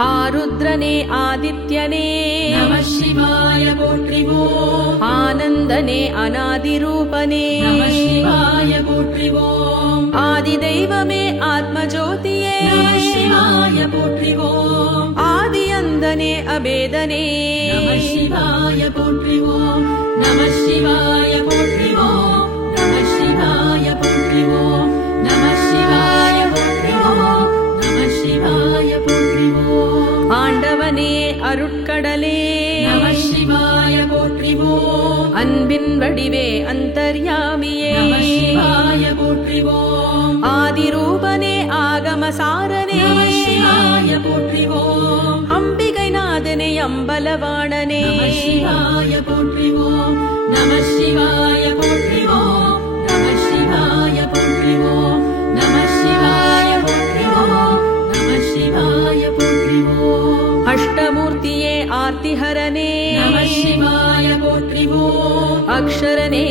ஆருத்ரனே ஆதித்யனே நமः சிவாய போற்றிவோம். ஆனந்தனே அநாதிரூபனே நமः சிவாய போற்றிவோம். ஆதி தெய்வமே ஆத்மஜோதியே நமः சிவாய போற்றிவோம். ஆதி அந்தனே அபேதனே நமः சிவாய போற்றிவோம். நமः சிவாய போற்றிவோம். நமः சிவாய போற்றிவோம். நமः சிவாய போற்றிவோம். நமः சிவாய போற்றிவோம். ஆண்டவனே அருட்கடலே நமः சிவாய போற்றிவோம். அன்பின் வடிவே அந்தர்யாமியே நமः சிவாய போற்றிவோம். ஆதிரூபனே ஆகமசாரனே நமः சிவாய போற்றிவோம். அம்பிகைநாதனே அம்பலவாணனே நமः சிவாய போற்றிவோம். நமः சிவாய போற்றிவோம். நமः சிவாய போற்றிவோம். நமः சிவாய போற்றிவோம். நமः சிவாய போற்றிவோம். அஷ்டமூர்த்தியே ஆர்த்திஹரனே நமः சிவாய போற்றிவோம். அக்ஷரனே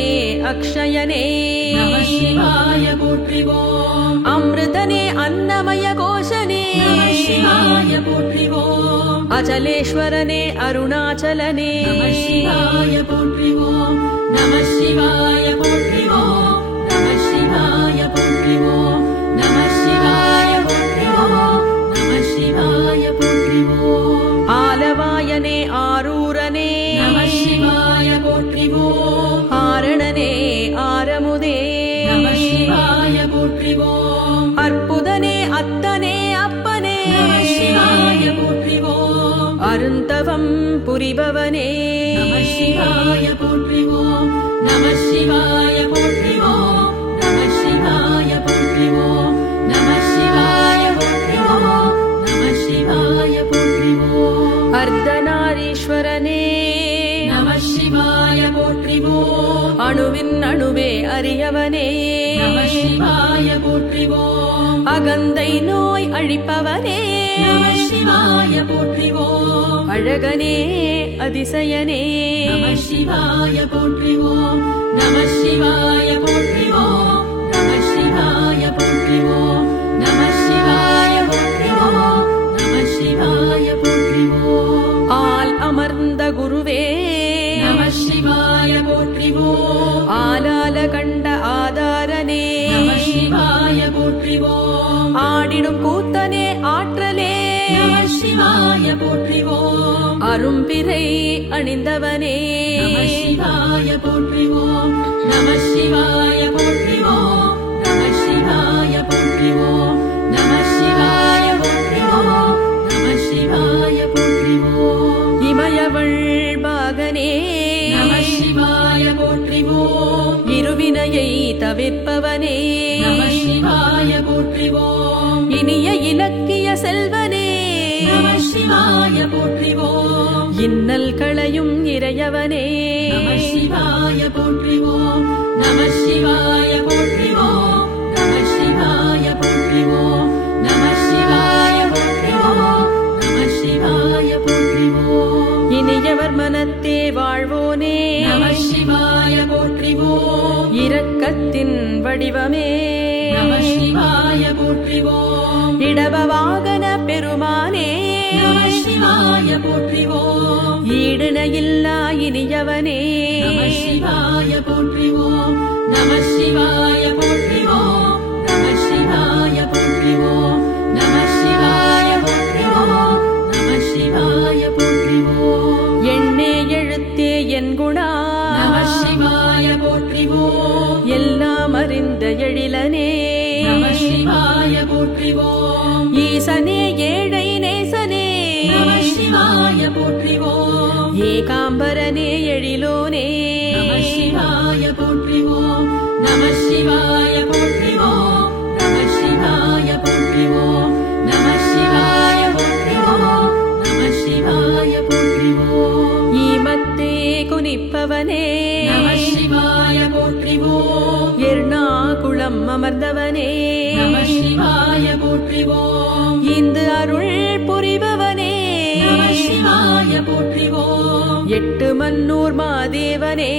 அக்ஷயனே நமः சிவாய போற்றிவோம். அமிர்தனே அன்னமய கோஷனே நமः சிவாய போற்றிவோம். அச்சலேஸ்வரனே அருணாச்சலனே நமः சிவாய போற்றிவோம். நமः சிவாய போற்றிவோம். நமः சிவாய போற்றிவோம். நமः சிவாய போற்றிவோம். நமः சிவாய போற்றிவோம். ஆலவாயனே ஆரூரனே நமः சிவாய போற்றிவோம். ஆரணனே ஆரமுதே நமः சிவாய போற்றிவோம். அற்புதனே அத்தனே அப்பனே நமः சிவாய போற்றிவோம். அருந்தவம் புரிபவனே நமः சிவாய போற்றிவோம். நமः சிவாய போற்றிவோம். நமः சிவாய போற்றிவோம். நமः சிவாய போற்றிவோம். நமः சிவாய போற்றிவோம். அர்த்தநாரீஸ்வரனே நமः சிவாய போற்றிவோம். அணுவின் அணுவே அறியவனே நமः சிவாய போற்றிவோம். அகந்தை நோய் அழிப்பவனே நமः சிவாய போற்றிவோம். அழகனே அதிசயனே நமः சிவாய போற்றிவோம். நமः சிவாய போற்றிவோம். நமः சிவாய போற்றிவோம். நமः சிவாய போற்றிவோம். நமः சிவாய போற்றிவோம். ஆல் அமர்ந்த குருவே நமः சிவாய போற்றிவோம். ஆலால கண்ட ஆதாரனே நமः சிவாய போற்றிவோம். ஆடிடும் கூத்தனே ஆற்றலே நமः சிவாய போற்றிவோம். அரும்பிரை அணிந்தவனே நமः சிவாய போற்றிவோம். நமः சிவாய போற்றிவோம். நமः சிவாய போற்றிவோம். நமः சிவாய போற்றிவோம். நமः சிவாய போற்றிவோம். இமயவள் பாகனே நமः சிவாய போற்றிவோம். இருவினையை தவிர்ப்பவனே நமः சிவாய போற்றிவோம். இனிய இலக்கிய செல்வனே நமः சிவாய போற்றிவோம். இன்னல் களையும் இறையவனே நமः சிவாய போற்றிவோம். நமः சிவாய போற்றிவோம். நமः சிவாய போற்றிவோம். நமः சிவாய போற்றிவோம். நமः சிவாய போற்றிவோம். இனியவர் மனத்தே வாழ்வோனே நமः சிவாய போற்றிவோம். இரக்கத்தின் வடிவமே நமः சிவாய போற்றிவோம். இடப வாகன பெருமானே நமः சிவாய போற்றிவோம். ஈடுணையில்லா இனியவனே நமः சிவாய போற்றிவோம். நமः சிவாய போற்றிவோம். நமः சிவாய போற்றிவோம். நமः சிவாய போற்றிவோம். நமः சிவாய போற்றிவோம். எண்ணே எழுத்தே என் குணா நமः சிவாய போற்றிவோம். எல்லாம் அறிந்த எழிலனே நமः சிவாய போற்றிவோம். ஈசனே ஏழை நேசனே நமः சிவாய போற்றிவோம். ஏகாம்பரனே எழிலோனே நமः சிவாய போற்றிவோம். நமः சிவாய போற்றிவோம். நமः சிவாய போற்றிவோம். நமः சிவாய போற்றிவோம். நமः சிவாய போற்றிவோம். ஈமத்தே குனிப்பவனே நமः சிவாய போற்றிவோம். எர்ணாகுளம் அமர்ந்தவனே நமः சிவாய போற்றிவோம். இந்து அருள் புரிபவனே நமः சிவாய போற்றிவோம். எட்டு மன்னூர் மாதேவனே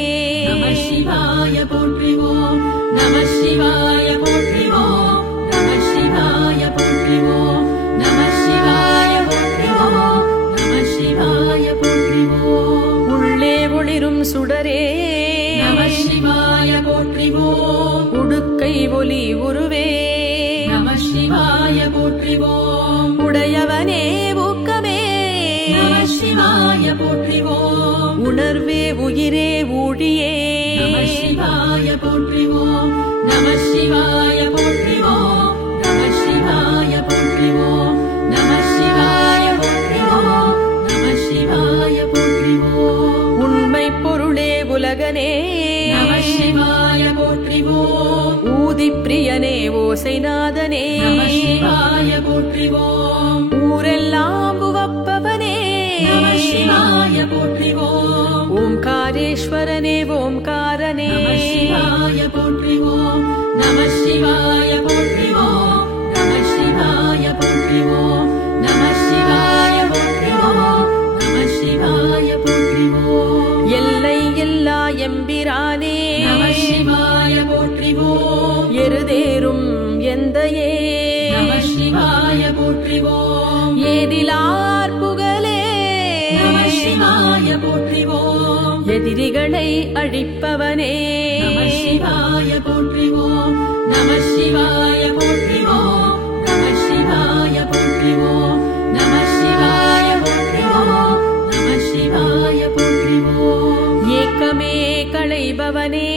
நமः சிவாய போற்றிவோம். நமः சிவாய போற்றிவோம். நமः சிவாய போற்றிவோம். நமः சிவாய போற்றிவோம். போற்றிவோம் உடையவனே ஊக்கமே நம சிவாய போற்றிவோம் உணர்வே உயிரே ஊழியே நம சிவாய போற்றிவோம் நம சிவாய போற்றிவோம் நம சிவாய போற்றிவோம் நம சிவாய போற்றிவோம் நம சிவாய போற்றிவோம் உண்மை பொருளே உலகனே நம சிவாய போற்றிவோம் ஊதி பிரியனே ஓசைநாதனே நம சிவாய போற்றிவோம் ஊரெல்லாம் உவப்பவனே நம சிவாய போற்றிவோம் ஓம்காரேஸ்வரனே ஓம்காரனே நம சிவாய போற்றிவோம் நம சிவாய போற்றிவோம் நம சிவாய போற்றிவோம் நம சிவாய போற்றிவோம் நம சிவாய போற்றிவோம் எல்லை எல்லா எம்பிரானே நம சிவாய போற்றிவோம் எருதேறும் எந்தையே நம சிவாய போற்றிவோம் ஏதிலார் புகழே நம சிவாய போற்றிவோம் எதிரிகளை அழிப்பவனே நம சிவாய போற்றிவோம் நம சிவாய போற்றிவோம் நம சிவாய போற்றிவோம் நம சிவாய போற்றிவோம் நம சிவாய போற்றிவோம் ஏக்கமே களைபவனே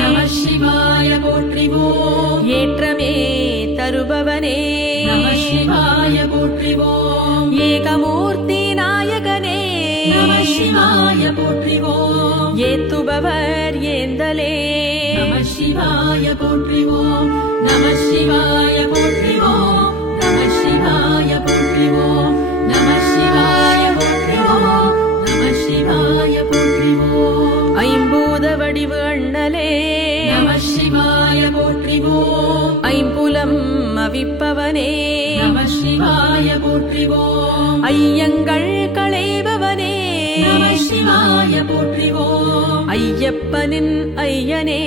நம சிவாய போற்றிவோம் ஏற்றமே தருபவனே நம சிவாய போற்றிவோம் ஏகமூர்த்தி நாயகனே நம சிவாய போற்றிவோம் ஏத்துபவர் ஏந்தலே நம சிவாய போற்றிவோம் நம சிவாய போற்றிவோம் நம சிவாய போற்றிவோம் நம சிவாய போற்றிவோம் நம சிவாய போற்றிவோம் ஐம்பூத வடிவு அண்ணலே நம சிவாய போற்றிவோம் ஐம்புலம் அவிப்பவனே நம சிவாய போற்றிவோம் ஐயங்கள் களைபவனே நம சிவாய போற்றிவோம் ஐயப்பனின் ஐயனே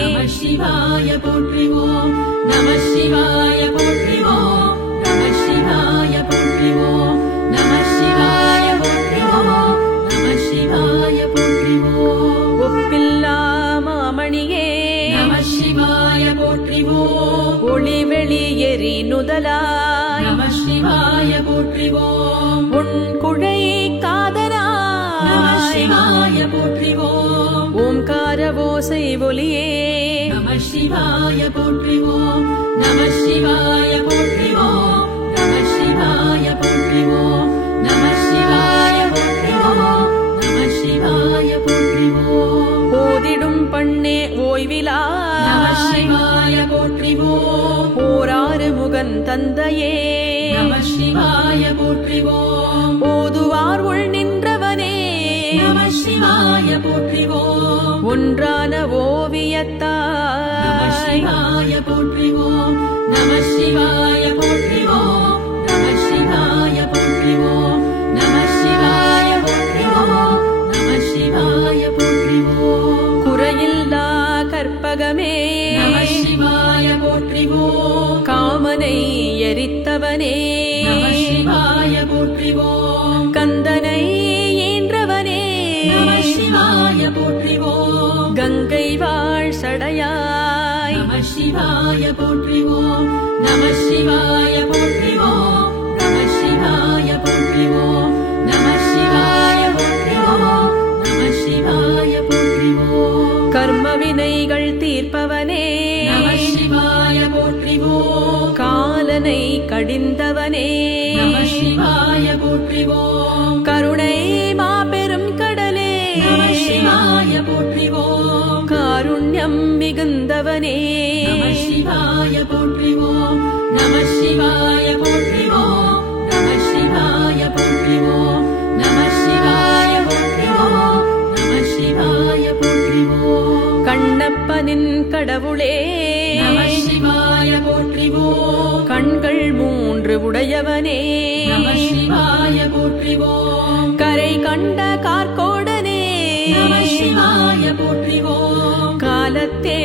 நம சிவாய போற்றிவோம் நம சிவாய போற்றிவோம் நம சிவாய போற்றிவோம் நம சிவாய போற்றிவோம் நம சிவாய போற்றிவோம் ஒப்பில்லா மாமணியே நம சிவாய போற்றிவோம் ஒளி வெளி எரி நுதலாய் நம சிவாய போற்றிவோம் உன் குழை நம காதலாய் சிவாய போற்றிவோம் ஓம்கார ஓசை ஒலியே நம சிவாய போற்றிவோம் நம சிவாய போற்றிவோம் நம சிவாய போற்றிவோம் நம சிவாய போற்றிவோம் நம சிவாய போற்றிவோம் போதிடும் பண்ணே ஓய்விலா நம சிவாய போற்றிவோம் போராறு முகன் தந்தையே நம சிவாய போற்றிவோம் ஓதுவார் உள் நின்றவனே நம சிவாய போற்றிவோம் ஒன்றான நம ஓவியத்தாய் சிவாய போற்றிவோம் நம சிவாய போற்றிவோம் நம சிவாய போற்றிவோம் நம சிவாய போற்றிவோம் நம சிவாய போற்றிவோம் குறையில்லா கற்பகமே நம சிவாய போற்றிவோம் காமனை எரித்தவனே நம சிவாய போற்றிவோம் கந்தனை ஈன்றவனே நம சிவாய போற்றிவோம் கங்கை வாழ் சடையாய் நம சிவாய போற்றிவோம் நம சிவாய போற்றிவோம் நம சிவாய போற்றிவோம் நம சிவாய போற்றிவோம் நம சிவாய போற்றிவோம் கர்ம வினைகள் தீர்ப்பவனே நம சிவாய போற்றிவோம் காலனை கடிந்தவனே நம சிவாய போற்றிவோம் கருணை மாபெரும் கடலே நம சிவாய போற்றிவோம் காருண்யம் மிகுந்தவனே நம சிவாய போற்றிவோம் நம சிவாய போற்றிவோம் நம சிவாய போற்றிவோம் நம சிவாய போற்றிவோம் நம சிவாய போற்றிவோம் கண்ணப்பனின் கடவுளே நம சிவாய போற்றிவோம் கண்கள் மூன்று உடையவனே நம சிவாய போற்றிவோம் கரை கண்ட கார்கோடனே நம சிவாய போற்றிவோம் காலத்தே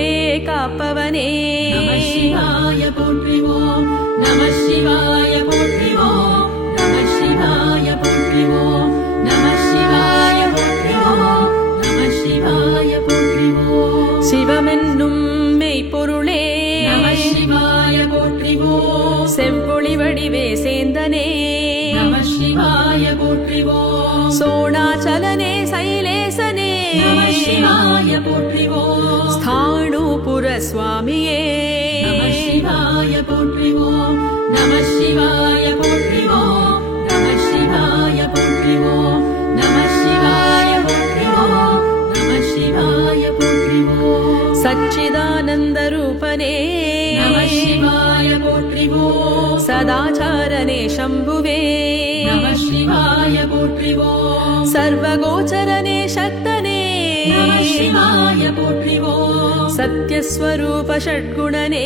காப்பவனே நம சிவாய போற்றிவோம் நம சிவாய போற்றிவோம் நம சிவாய போற்றிவோம் நம சிவாய போற்றிவோம் நம சிவாய போற்றிவோம் சிவமென்னும் மெய்ப்பொருளே நம சிவாய போற்றிவோம் செவ்வொளி வடிவே சேந்தனே நம சிவாய போற்றிவோம் சோணாச்சலனே சைலேசனே நம சிவாய போற்றிவோம் ஸ்தாணூபுர சுவாமியே நம சிவாய போற்றிவோம் நம சிவாய போற்றிவோம் நம சிவாய போற்றிவோம் நம சிவாய போற்றிவோம் நம சிவாய போற்றிவோம் சச்சிதானந்த ரூபனே நம சிவாய போற்றிவோம் சதாச்சாரனே சம்புவே நம சிவாய போற்றிவோம் சர்வகோச்சரனே சக்தனே நம சிவாய போற்றிவோம் சத்யஸ்வரூப ஷட்குணனே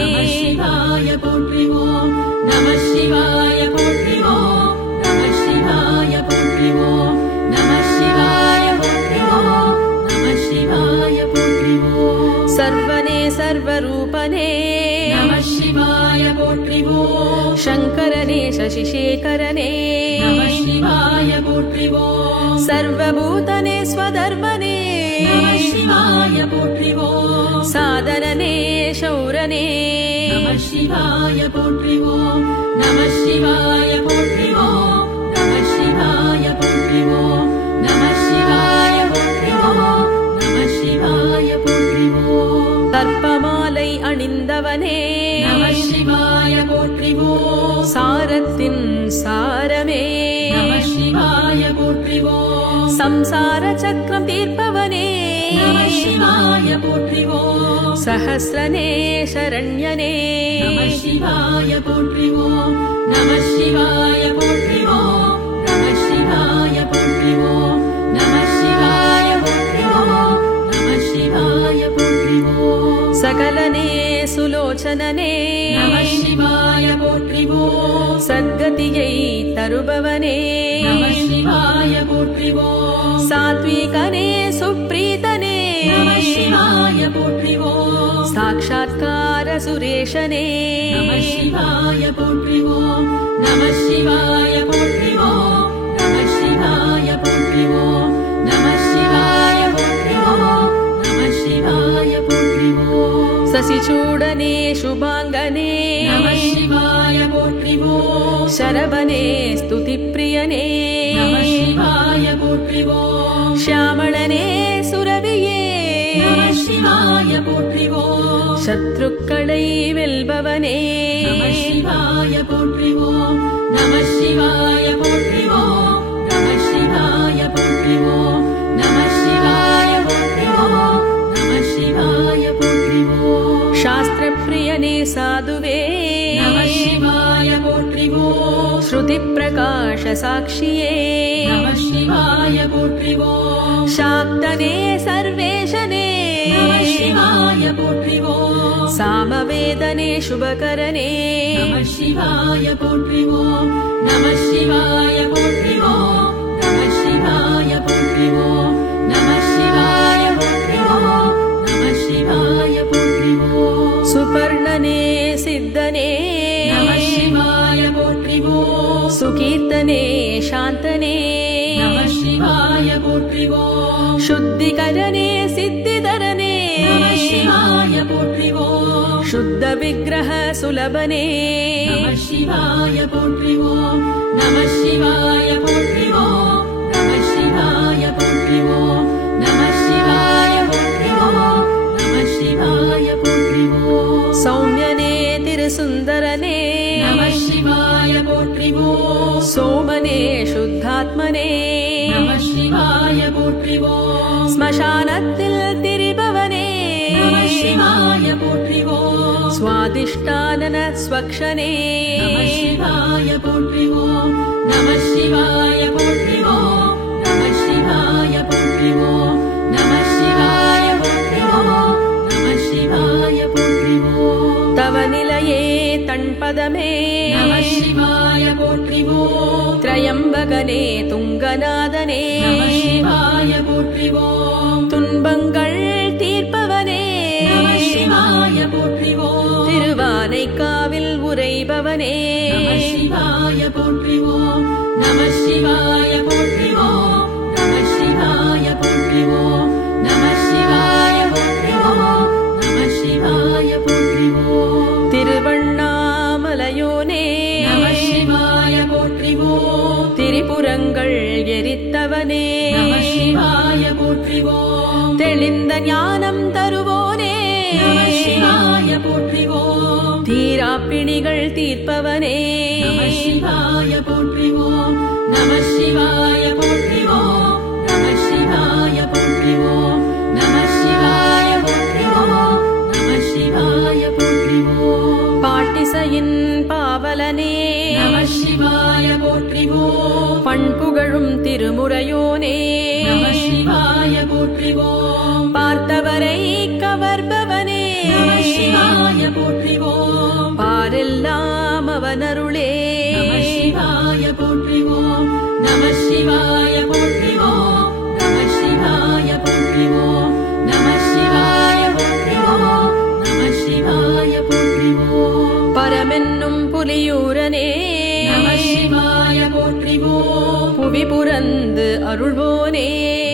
நம சிவாய போற்றிவோம் நம சிவாய போற்றிவோம் நம சிவாய போற்றிவோம் நம சிவாய போற்றிவோம் நம சிவாய போற்றிவோம் சர்வனே சர்வரூபனே நம சிவாய போற்றிவோம் சங்கரனே சசிசேகரனே நம சிவாய போற்றிவோம் சர்வபூதனே ஸ்வதர்மனே நம சிவாய போற்றிவோம் சாதனனே சௌரனே நம சிவாய போற்றிவோம் நம சிவாய போற்றிவோம் நம சிவாய போற்றிவோம் நம சிவாய போற்றிவோம் நம சிவாய போற்றிவோம் கற்பமாலை அணிந்தவனே நம சிவாய போற்றிவோம் சாரத்தின் சாரமே நம சிவாய போற்றிவோம் சம்சார சக்கரம் தீர்ப்பவனே நம சிவாய போற்றிவோம் சஹஸ்ரனே சரண்யனே நம சிவாய போற்றிவோம் நம சிவாய போற்றிவோம் நம சிவாய போற்றிவோம் நம சிவாய போற்றிவோம் நம சிவாய போற்றிவோம் சகலனே சுலோச்சனனே நம சிவாய போற்றிவோம் சத்கதியை தருபவனே நம சிவாய போற்றிவோம் சாத்விகனே சுப்ரீதனே நம சிவாய போற்றிவோம் சாட்சாத்கார சுரேஷனே நம சிவாய போற்றிவோம் நம சிவாய போற்றிவோம் நம சிவாய போற்றிவோம் நம சிவாய போற்றிவோம் நம சிவாய போற்றிவோம் சசிச்சூடனே சுபாங்கனே நம சிவாய போற்றிவோம் சரபனே ஸ்துதிப்பிரியனே நம சிவாய போற்றிவோம் ஷியாமளனே சுரவியே நம சிவாய போற்றிவோம் சத்ருக்களை வெல்பவனே நம சிவாய போற்றிவோம் நம சிவாய போற்றிவோம் நம சிவாய போற்றிவோம் நம சிவாய போற்றிவோம் நம சிவாய போற்றிவோம் சாஸ்திரப்பிரியனே சாதுவே நம சிவாய போற்றிவோம் ஸ்ருதி பிரகாஷ சாட்சியே நம சிவாய போற்றிவோம் சாக்தனே சர்வேஷனே நம சிவாய போற்றிவோம் சாமவேதனே சுபகரனே நம சிவாய போற்றிவோம் நம சிவாய போற்றிவோம் நம சிவாய போற்றிவோம் நம சிவாய போற்றிவோம் நம சிவாய போற்றிவோம் சுபர்ணனே சித்தனே நம சிவாய போற்றிவோம் சுகீர்த்தனே சாந்தனே நம சிவாய போற்றிவோம் शुद्धिकरणे सिद्धिधरने நம சிவாய போற்றிவோம் शुद्ध विग्रह सुलभने நம சிவாய போற்றிவோம் நம சிவாய போற்றிவோம் நம சிவாய போற்றிவோம் நம சிவாய போற்றிவோம் நம சிவாய போற்றிவோம் सौम्यने तिरुसुन्दरने நம சிவாய போற்றிவோம் सोमने शुद्धात्मने நம சிவாய போற்றிவோம் श्मशानत्तिल तिरिभवने நம சிவாய போற்றிவோம் स्वादिष्टानन स्वक्षने நம சிவாய போற்றிவோம் நம சிவாய போற்றிவோம் நம சிவாய போற்றிவோம் நம சிவாய போற்றிவோம் நம சிவாய போற்றிவோம் तव निलये तण्पदमे நம சிவாய போற்றிவோம் त्रयम्बकने तुङ्गनादने நம சிவாய போற்றிவோம் துன்பங்கள் தீர்ப்பவனே நம சிவாய போற்றிவோம் திருவானைக்காவில் உறைபவனே நம சிவாய போற்றிவோம் நம சிவாய போற்றிவோம் நம சிவாய போற்றிவோம் நம சிவாய போற்றிவோம் நம சிவாய போற்றிவோம் திருவண்ணாமலையோனே தெளிந்த ஞானம் தருவோனே நம சிவாய போற்றிவோம் தீராப்பிணிகள் தீர்ப்பவனே நம சிவாய போற்றிவோம் நம சிவாய போற்றிவோம் நம சிவாய போற்றிவோம் நம சிவாய போற்றிவோம் நம சிவாய போற்றிவோம் பாட்டிசையின் பாவலனே நம சிவாய போற்றிவோம் பண்புகழும் திருமுறையோனே நம சிவாய போற்றிவோம் பார்த்தவரை கவர்பவனே நம சிவாய போற்றிவோம் பாரெல்லாம் அவனருளே நம சிவாய போற்றிவோம் நம சிவாய போற்றிவோம் நம சிவாய போற்றிவோம் நம சிவாய போற்றிவோம் நம சிவாய போற்றிவோம் பரமென்னும் புலியூரனே நம சிவாய போற்றிவோம் புவி புரந்து அருள்வோனே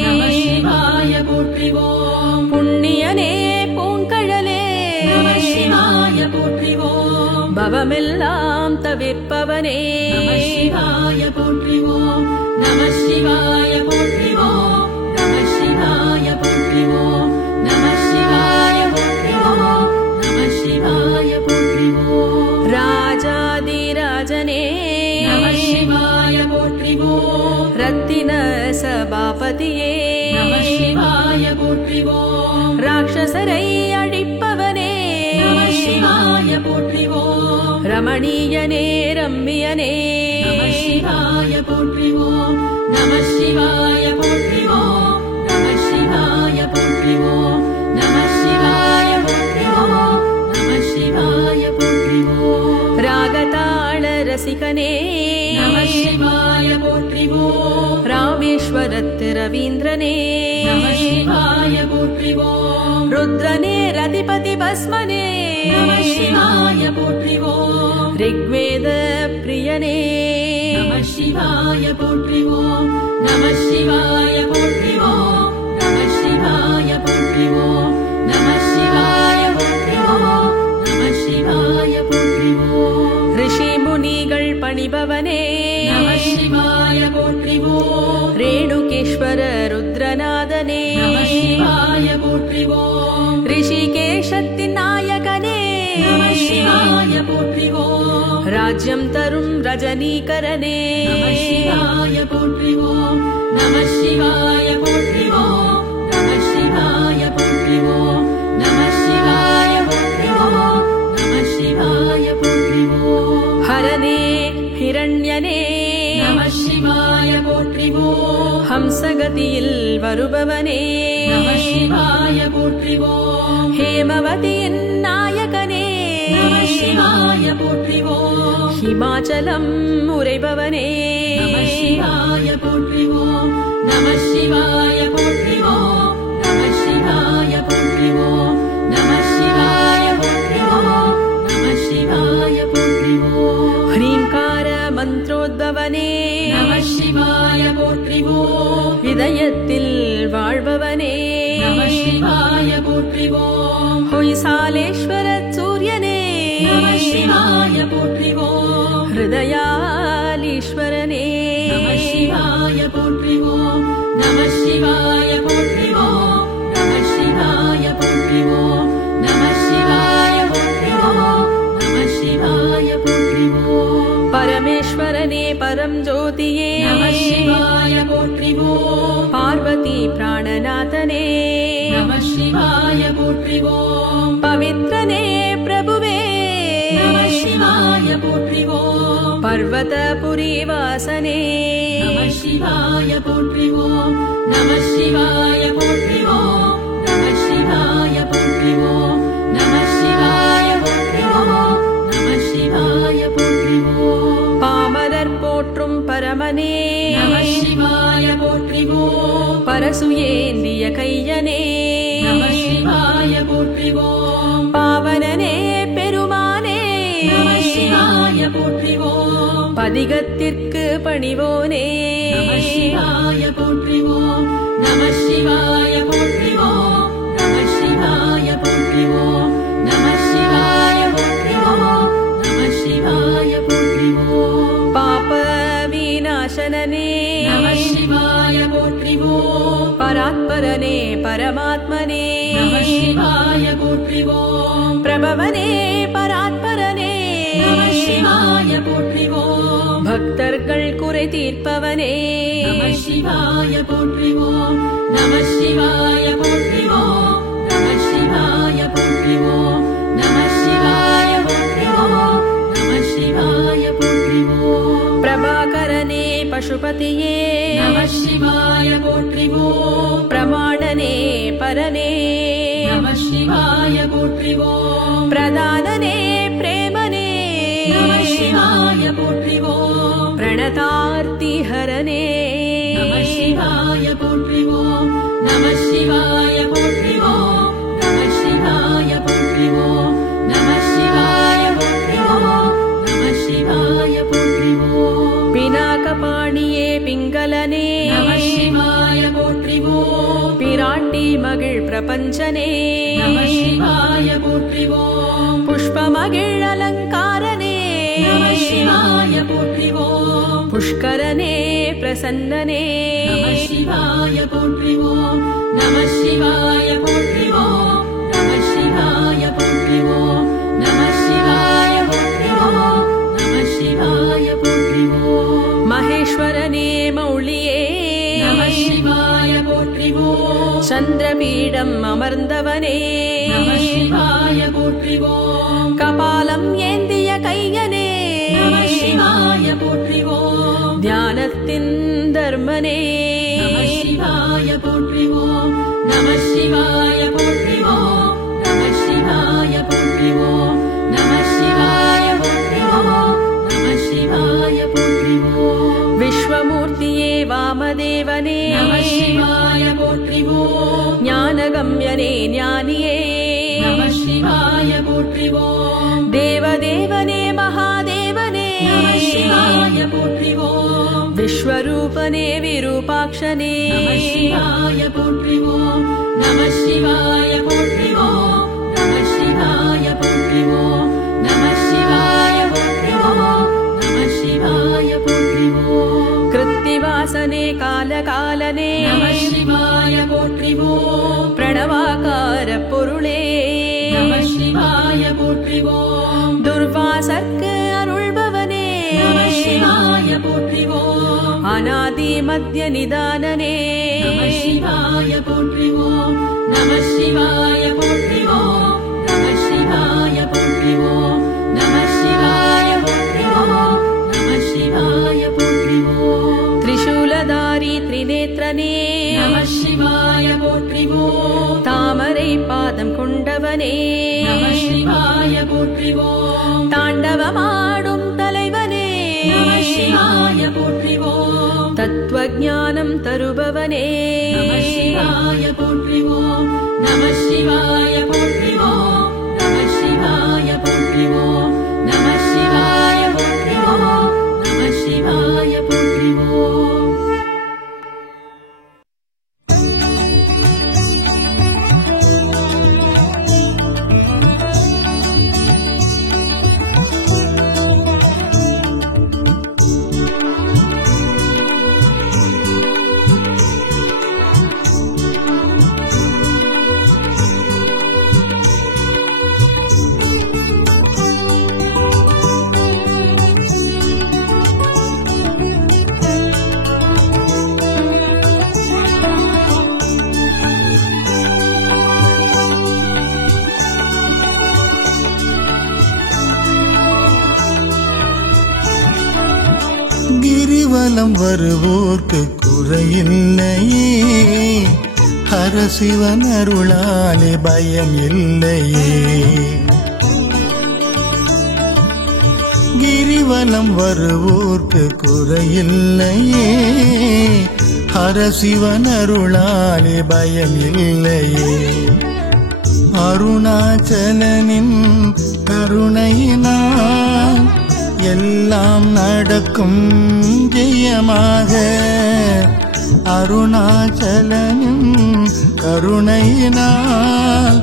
நம சிவாய போற்றிவோம் புண்ணியனே பூங்கழலே நம சிவாய போற்றிவோம் பவமெல்லாம் தவிர்ப்பவனே நம சிவாய போற்றிவோம் நம சிவாய போற்றிவோம் நம சிவாய போற்றிவோம் நம சிவாய போற்றிவோம் நம சிவாய போற்றிவோம் ராஜாதிராஜனே நம சிவாய போற்றிவோம் ரத்தின சபாபதியே நம சிவாய போற்றிவோம் ராட்சசரை அழிப்பவனே நம சிவாய போற்றிவோம் ரமணீயனே ரம்மியனே நம சிவாய போற்றிவோம் நம சிவாய போற்றிவோம் நம சிவாய போற்றிவோம் நம சிவாய போற்றிவோம் நம சிவாய போற்றிவோம் ராகதாள ரசிகனே நம சிவாய போற்றிவோம் ராமேஸ்வரத்து ரவீந்திரனே நம சிவாய போற்றிவோம் ருத்ரனே ரதிபதி பஸ்மனே நம சிவாய போற்றிவோம் ரிக்வேத பிரியனே நம சிவாய போற்றிவோம் நம சிவாய போற்றிவோம் நம சிவாய போற்றிவோம் நம சிவாய போற்றிவோம் நம சிவாய போற்றிவோம் ரிஷி முனிகள் பணிபவனே நம சிவாய போற்றிவோம் ரேணுகேஸ்வர ருத்ரநாதனே நம சிவாய போற்றிவோம் ரிஷிகேஷத்தின் நாயகனே நம சிவாய போற்றிவோம் ராஜ்யம் தரும் ரஜனீகரனே நம சிவாய போற்றிவோம் நம சிவாய போற்றிவோம் நம சிவாய போற்றிவோம் நம சிவாய போற்றிவோம் நம சிவாய போற்றிவோம் ஹரனே ஹிரண்யனே நம சிவாய போற்றிவோம் ஹம்சகதியில் வருபவனே நம சிவாய போற்றிவோம் ஹேமவதியின் நாயகனே நம சிவாய போற்றிவோம் ஹிமாச்சலம் உரைபவனே நம சிவாய போற்றிவோம் நம சிவாய போற்றிவோம் நம சிவாய போற்றிவோம் நம சிவாய போற்றிவோம் நம சிவாய போற்றிவோம் ஹ்ரீங்கார மந்திரோத்பவனே நம சிவாய போற்றிவோம் இதயத்தில் வாழ்பவனே நம சிவாய போற்றிவோம் ஹொய்சாலேஸ்வர சூரியனே நம சிவாய போற்றிவோம் ஹிருதயாலீஸ்வரனே நம சிவாய போற்றிவோம் நம சிவாய போற்றிவோம் நம சிவாய போற்றிவோம் நம சிவாய போற்றிவோம் நம சிவாய போற்றிவோம் பரமேஸ்வரனே பரம் ஜோதியே நம சிவாய போற்றிவோம் பார்வதி பிராணநாதனே நம சிவாய போற்றிவோம் பவித்ரனே பிரபுவே நம சிவாய போற்றிவோம் பர்வதபுரி வாசனே நம சிவாய போற்றிவோம் நம சிவாய போற்றிவோம் நம சிவாய போற்றிவோம் நம சிவாய போற்றிவோம் நம சிவாய போற்றிவோம் பாமரர் போற்றும் பரமனே நம சிவாய போற்றிவோம் பரசுயேந்திய கையனே நம சிவாய போற்றிவோம் பாவனனே பெருமானே நம சிவாய போற்றிவோம் பதிகத்திற்கு பணிவோனே நம சிவாய போற்றிவோம் நம சிவாய போற்றிவோம் நம சிவாய போற்றிவோம் நம சிவாய போற்றிவோம் நம சிவாய போற்றிவோம் பாப விநாசனனே நம சிவாய போற்றிவோம் பராத்பர பராத்பரனே பரமாத்மனே நம சிவாய போற்றிவோம் பிரபவனே பராத்பரனே நம சிவாய போற்றிவோம் பக்தர்கள் குறை தீர்ப்பவனே நம சிவாய போற்றிவோம் நம சிவாய போற்றிவோம் நம சிவாய போற்றிவோம் நம சிவாய போற்றிவோம் நம சிவாய போற்றிவோம் பிரபாகரனே பசுபதியே நம சிவாய போற்றிவோம் பிரமாணனே பரனே நம சிவாய போற்றிவோம் பிரதானனே பிரேமனே நம சிவாய போற்றிவோம் பிரணதார்த்தி ஹரனே நம சிவாய போற்றிவோம் நம சிவாய போற்றிவோம் நம சிவாய போற்றிவோம் நம சிவாய போற்றிவோம் நம சிவாய போற்றிவோம் பினாகபாணியே பிங்களனே நம சிவாய போற்றிவோம் பிராட்டி மகிழ் பிரபஞ்சனே நம சிவாய போற்றிவோம் புஷ்பமகிழ் அலங்காரனே நம சிவாய போற்றிவோம் புஷ்கரனே பிரசன்னனே நம சிவாய போற்றிவோம் நம சிவாய போற்றிவோம் நம சிவாய போற்றிவோம் நம சிவாய போற்றிவோம் நம சிவாய போற்றிவோம் மகேஸ்வரனே மௌளியே நம சிவாய போற்றிவோம் சந்திரபீடம் அமர்ந்தவனே நம சிவாய போற்றிவோம் கபாலம் ஏந்திய கையனே நம சிவாய போற்றிவோம் தியானத்தின் தர்மனே நம சிவாய போற்றிவோம் நம சிவாய போற்றிவோம் நம சிவாய போற்றிவோம் நம சிவாய போற்றிவோம் நம சிவாய போற்றிவோம் விஸ்வமூர்த்தியே வாமதேவனே நம சிவாய போற்றிவோம் ஞானகம்யனே ஞானியே நம சிவாய போற்றிவோம் தேவதேவனே மகாதேவனே நம சிவாய போற்றிவோம் விஸ்வரூபனே விரூபாக்ஷனே நம சிவாய போற்றிவோம் நம சிவாய போற்றிவோம் நம சிவாய போற்றிவோம் நம சிவாய போற்றிவோம் நம சிவாய போற்றிவோம் கிருத்திவாசனே காலகாலனே நம சிவாய போற்றிவோம் பிரணவாகார பொருளே நம சிவாய போற்றிவோம் துர்வாசர்க்கு அருள்பவனே நம சிவாய போற்றிவோம் அநாதி மத்திய நிதானனே நம சிவாய போற்றிவோம் நம சிவாய போற்றிவோம் நம சிவாய போற்றிவோம் நம சிவாய போற்றிவோம் நம சிவாய போற்றிவோம் திரிசூலதாரி திரிநேத்ரனே நம சிவாய போற்றிவோம் தாமரை பாதம் கொண்டவனே நம சிவாய போற்றிவோம் தாண்டவமாடும் தலைவனே நம சிவாய போற்றிவோம் தத்துவஞானம் தருபவனே நம சிவாய போற்றிவோம் நம சிவாய போற்றிவோம் நம சிவாய போற்றிவோம் நம சிவாய போற்றிவோம் நம சிவாய போற்றிவோம் கிரிவலம் வருவோர்க்கு குறையில்லையே, ஹரசிவன் அருளாலே பயம் இல்லையே. கிரிவலம் வருவோர்க்கு குறையில்லையே, ஹரசிவன் அருளாலே பயம் இல்லையே. அருணாச்சலனின் கருணையினால் எல்லாம் நடக்கும் ஜெயமாக. அருணாச்சலனின் கருணையினால்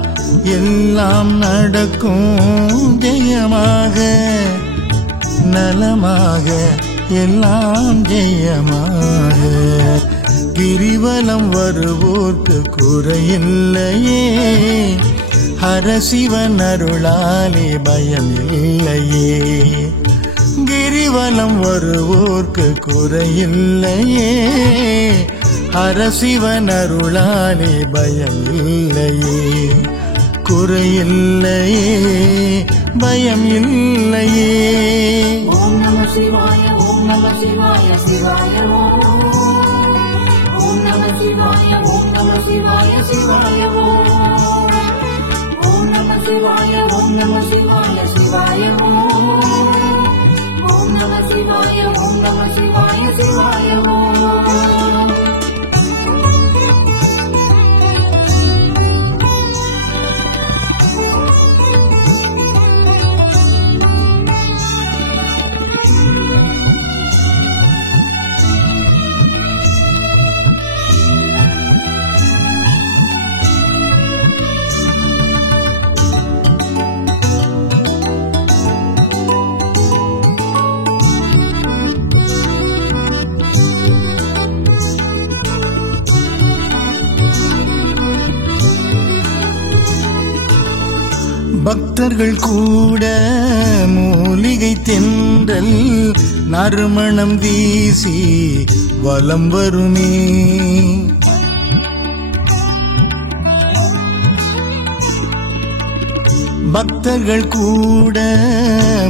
எல்லாம் நடக்கும் ஜெயமாக. நலமாக எல்லாம் ஜெயமாக. கிரிவலம் வருவோர்க்கு குறையில்லையே, ஹரசிவன் அருளாலே பயம் இல்லையே. கிரிவலம் வருவோர்க்கு குறையில்லையே, ஹரசிவன் அருளாலே பயம் இல்லையே. குறையில்லையே, பயம் இல்லையே. ஓம் நம சிவாய ஓம் நம சிவாய சிவாய ஓம் நம சிவாய ஓம் நம சிவாய சிவாய ஓம் நம சிவாய ஓம் நம சிவாய சிவாய ஓம் நம சிவாய ஓம் நம சிவாய சிவாய பக்தர்கள் கூட மூலிகை தென்றல் நறுமணம் வீசி வலம் வருமே. பக்தர்கள் கூட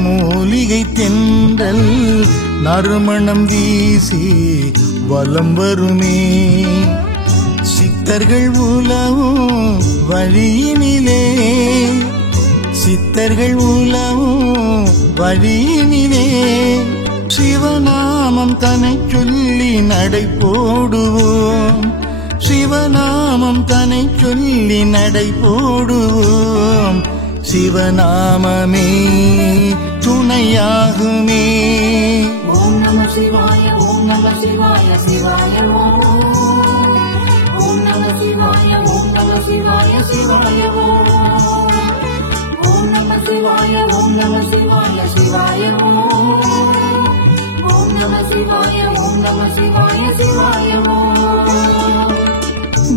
மூலிகை தென்றல் நறுமணம் வீசி வலம் வருமே. சித்தர்கள் உலவும் வழியினிலே, சித்தர்கள் உலவும் வழியினிலே, சிவநாமம் தன்னை சொல்லி நடை போடுவோம், சிவநாமம் தன்னை சொல்லி நடை போடுவோம். சிவநாமமே துணையாகுமே. ஓம் நம சிவாய ஓம் நம சிவாய சிவாய ஓம் நம சிவாய ஓம் நம சிவாய சிவாய ஓம் நம சிவாய ஓம் நம சிவாய சிவாய ஓம் நம சிவாய ஓம் நம சிவாய சிவாய.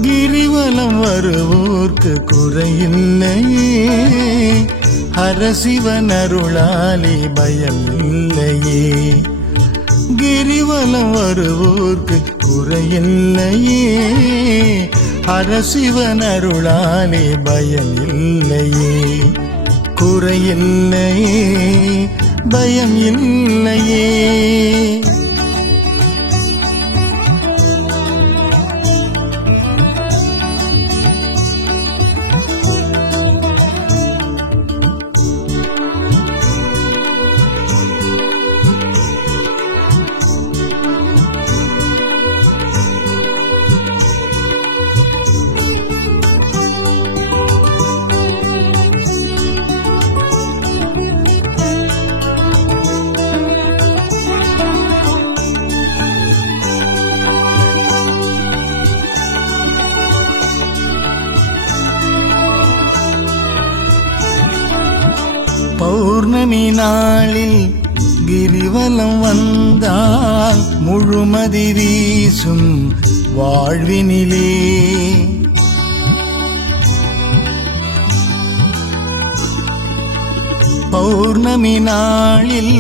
கிரிவலம் வருவோர்க்கு குறையில்லையே, ஹரசிவன் அருளாலே பயம் இல்லையே. கிரிவலம் வருவோர்க்கு குறையில்லையே, ஹரசிவன் அருளாலே பயம் இல்லையே. குறையில்லையே, பயம் இல்லையே. பௌர்ணமி நாளில் கிரிவலம் வந்தால் முழுமதி வீசும் வாழ்வினிலே. பௌர்ணமி நாளில்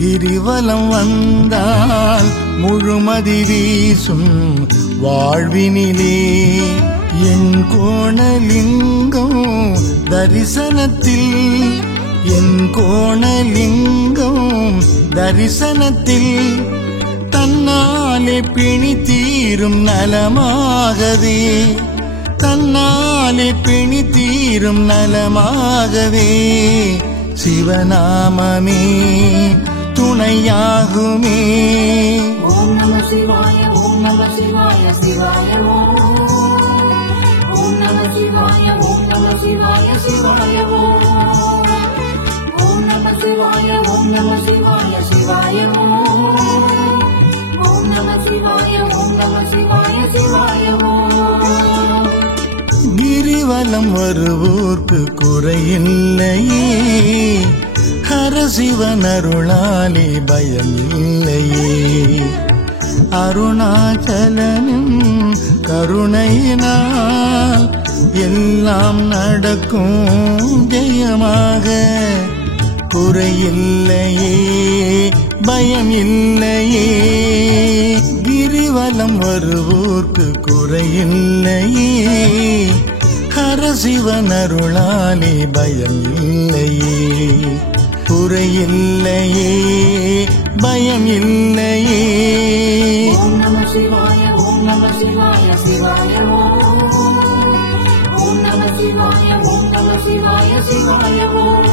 கிரிவலம் வந்தால் முழுமதி வீசும் வாழ்வினிலே. என் கோணலிங்கம் தரிசனத்தில், என் கோணலிங்கம் தரிசனத்தில், தன்னாலே பிணி தீரும் நலமாகவே, தன்னாலே பிணி தீரும் நலமாகவே. சிவநாமமே துணையாகுமே. ஓம் நம சிவாய ஓம் நம சிவாய சிவாய ஓம் நம சிவாய ஓம் நம சிவாய சிவாய ஓம் நம சிவாய ஓம் நம சிவாய சிவாய ஓம் நம சிவாய ஓம் நம சிவாய சிவாய. கிரிவலம் வருவோர்க்கு குறையில்லையே, ஹரசிவன் அருளாலே பயம் இல்லையே. அருணாச்சலனின் கருணையினால் எல்லாம் நடக்கும் ஜெயமாக. குறையில்லையே பயம் இல்லையே, கிரிவலம் வருவோர்க்கு குறையில்லையே. ஹரசிவன் அருளாலே பயம் இல்லையே, குறையில்லையே பயம் இல்லையே. ஓம் நம சிவாய ஓம் நம சிவாய சிவாய ஓம் நம சிவாய ஓம் நம சிவாய சிவாய ஓம்